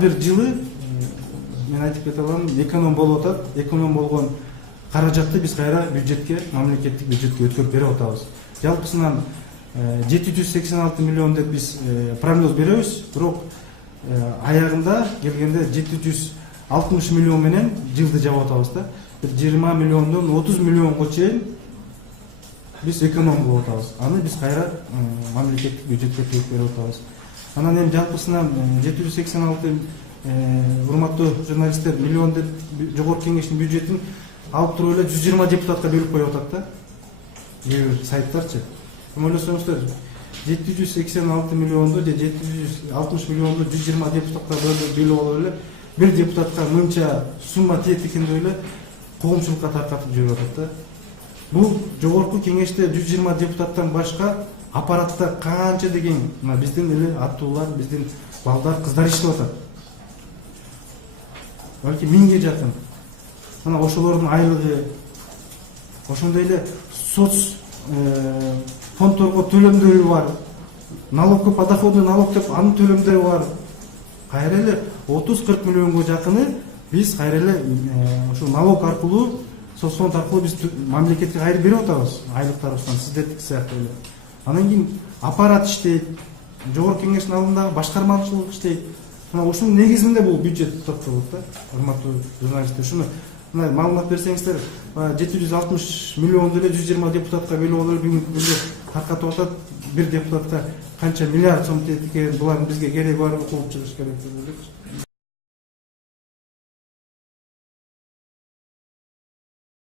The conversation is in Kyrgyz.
бир жылы мен айтып кете алам, эконом болуп атат. Эконом болгон каражатты биз кайра бюджетке, мамлекеттик бюджетке өткөрүп берип атабыз. Жалпысынан 786 миллион деп биз прогноз беребиз, бирок аягында келгенде 760 миллион менен жылды жаап атабыз да. 20 миллиондон 30 миллионго чейин биз эконом болуп атабыз. Аны биз кайра мамлекеттик бюджетке төлөп берип атабыз. Анан эми жалпысынан 786 урматтуу журналисттер миллион деп жогорку кеңештин бюджетин алып туруп эле 120 депутатка бөлүп коюп атат да. Бир сайттарчы. Ойлосоңуздар 786 миллионду же 760 миллионду 120 депутатка бөлүп алып эле бир депутатка мынча сумма тиет экендей эле коомчулукка таркатып жүрүп атат да. Бул жогорку кеңеште 120 депутаттан башка аппаратта канча деген биздин эле аттуулар, биздин балдар, кыздар иштеп атат. Балки 1000ге жакын. Мына ошолордун айлыгы, ошондой эле соц фондторго төлөмдөрү бар. Налогко подоходный налог деп анын төлөмдөрү бар. Кайра эле 30-40 миллионго жакыны биз кайра эле ошол налог аркылуу, соцфонд аркылуу биз мамлекетке кайрып берип атабыз. Айлыктарыбыздан сиздердики сыяктуу эле. Анан кийин аппарат иштейт, жогорку кеңештин алдындагы башкармачылык иштейт. Мына ушунун негизинде бул бюджет топтолот да. Урматтуу журналисттер, ушуну мына маалымат берсеңиздер, 760 миллионду эле 120 депутатка бөлүп алып бүгүнкү күндө таркатып атат. Бир депутатка канча миллиард сом тиет экен, булардын бизге кереги барбы, кууп чыгыш керек деп ойлойм.